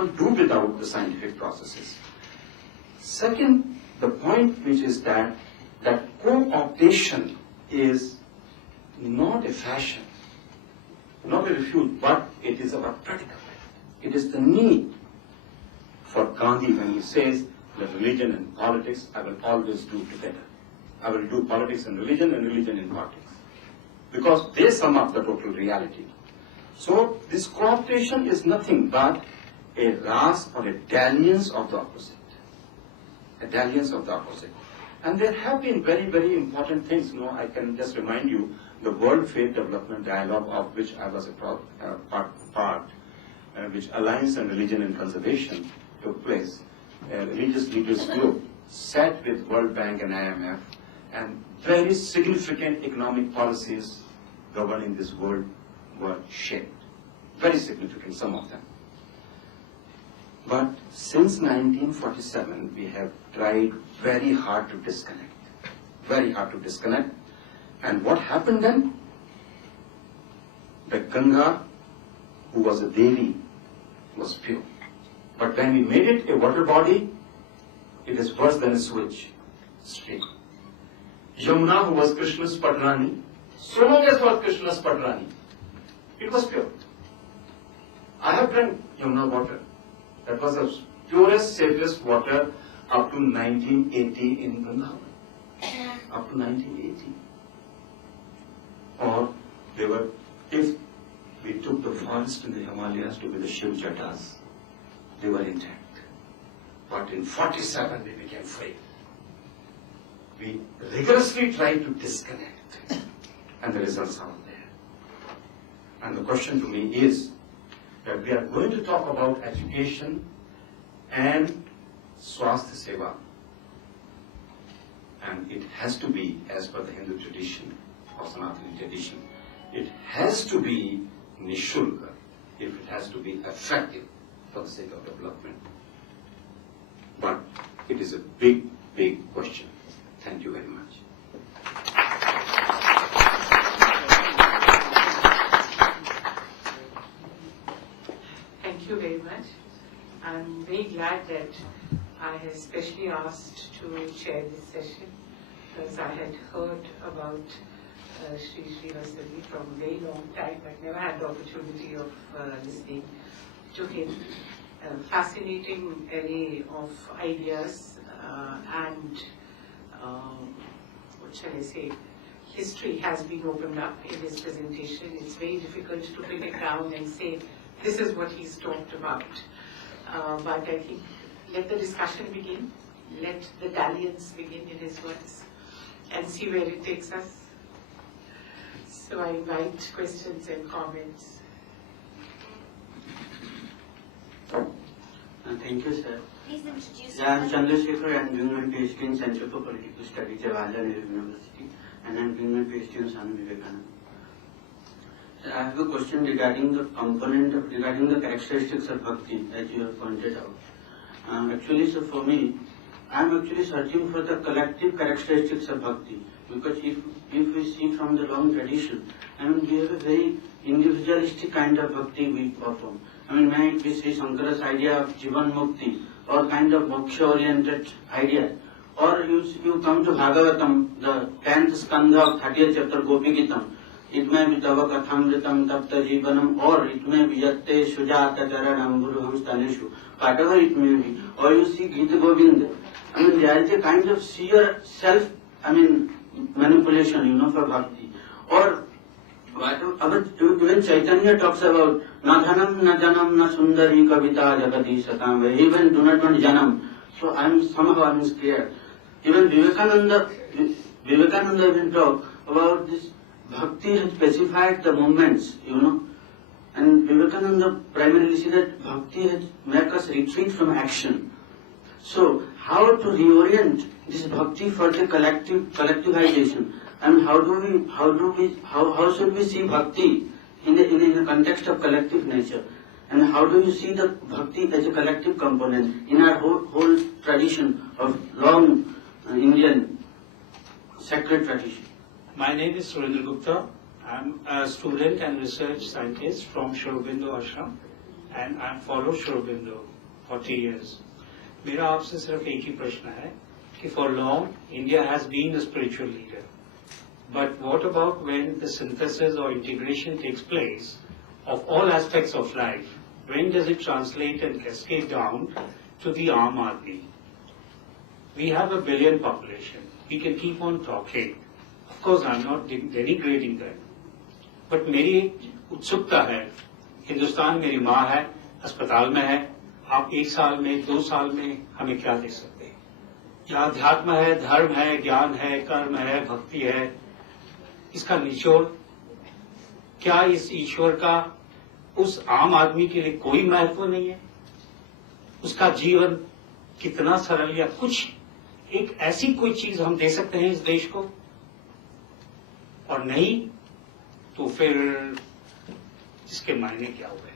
can't do without the scientific processes. Second, the point which is that co-optation is not a fashion, not a refuge, but it is our practical life. It is the need for Gandhi when he says that religion and politics I will always do together. I will do politics and religion in politics. Because they sum up the total reality. So this cooperation is nothing but a ras or a dalliance of the opposite. A dalliance of the opposite. And there have been very, very important things. You know, I can just remind you the World Faith Development Dialogue, of which I was a part, which Alliance on Religion and Conservation took place. A religious leaders group sat with World Bank and IMF, and very significant economic policies governing this world were shaped. Very significant, some of them. But since 1947, we have tried very hard to disconnect. Very hard to disconnect. And what happened then? The Ganga, who was a Devi, was pure. But when we made it a water body, it is worse than a sewage stream. Yamuna, who was Krishna's Padrani, so long as was Krishna's Padrani, it was pure. I have drank Yamuna water. That was the purest, safest water up to 1980 in Vrindavan. Up to 1980. Or they were, if we took the forest in the Himalayas to be the Shiv Jatas, they were intact. But in 47 we became free. We rigorously tried to disconnect, and the results are there. And the question to me is that we are going to talk about education and Swasthya Seva. And it has to be, as per the Hindu tradition, or Sanatani tradition, it has to be nishulka if it has to be effective for the sake of development. But it is a big, big question. Thank you very much. Thank you very much. I'm very glad that I had specially asked to chair this session because I had heard about Sri Srivastava from a very long time but never had the opportunity of listening to him. Fascinating array of ideas and what shall I say, history has been opened up in his presentation. It's very difficult to pin it down and say this is what he's talked about. But I think let the discussion begin, let the dalliance begin in his words and see where it takes us. So I invite questions and comments. Thank you, sir. Please introduce I am Chandrasekhar and doing my PhD in Center for Political Studies at Jawaharlal Nehru University, and I am doing my PhD in Swami Vivekananda. I have a question regarding the regarding the characteristics of bhakti, as you have pointed out. Actually, so for me, I am actually searching for the collective characteristics of bhakti, because if we see from the long tradition, I mean, we have a very individualistic kind of bhakti we perform. I mean, may it be Sri Shankara's idea of Jivan Mukti, or kind of moksha-oriented idea, or you come to Bhagavatam, the 10th skandha of 30th chapter Gopi Gitam. It may be Tava Kathamritam Tapta Jivanam, or it may be Yatte Sujata Charanam Guruham Staneshu, whatever it may be. Or you see Gita Govinda. I mean, there is a kind of sheer self, manipulation, for bhakti. Or even Chaitanya talks about na dhanam, na janam, na sundari kavita jagati satam. We even do not want janam. So somehow I'm scared. Even Vivekananda even talk about this. Bhakti has specified the movements, and Vivekananda primarily said that Bhakti has made us retreat from action. So, how to reorient this Bhakti for the collectivization, and how should we see Bhakti in the context of collective nature, and how do you see the Bhakti as a collective component in our whole tradition of long Indian sacred tradition? My name is Surendra Gupta. I am a student and research scientist from Shri Aurobindo Ashram. and I follow Sri Aurobindo 40 years. मेरा आपसे सिर्फ एक ही प्रश्न है कि for long India has been the spiritual leader, but what about when the synthesis or integration takes place of all aspects of life? When does it translate and cascade down to the Aam Aadmi? We have a billion population. We can keep on talking. Of course, I'm not denigrating them. But मेरी उत्सुकता है, हिंदुस्तान मेरी माँ है, अस्पताल में है, आप 1 साल में 2 साल में हमें क्या दे सकते हैं? या अध्यात्म है, धर्म है, ज्ञान है, कर्म है, भक्ति है, इसका निचोड़ क्या इस ईश्वर का उस आम आदमी के लिए कोई महत्व नहीं है? उसका जीवन कितना सरल, या कुछ एक ऐसी कोई चीज हम दे सकते हैं इस देश को? और नहीं तो फिर इसके मायने क्या हुए?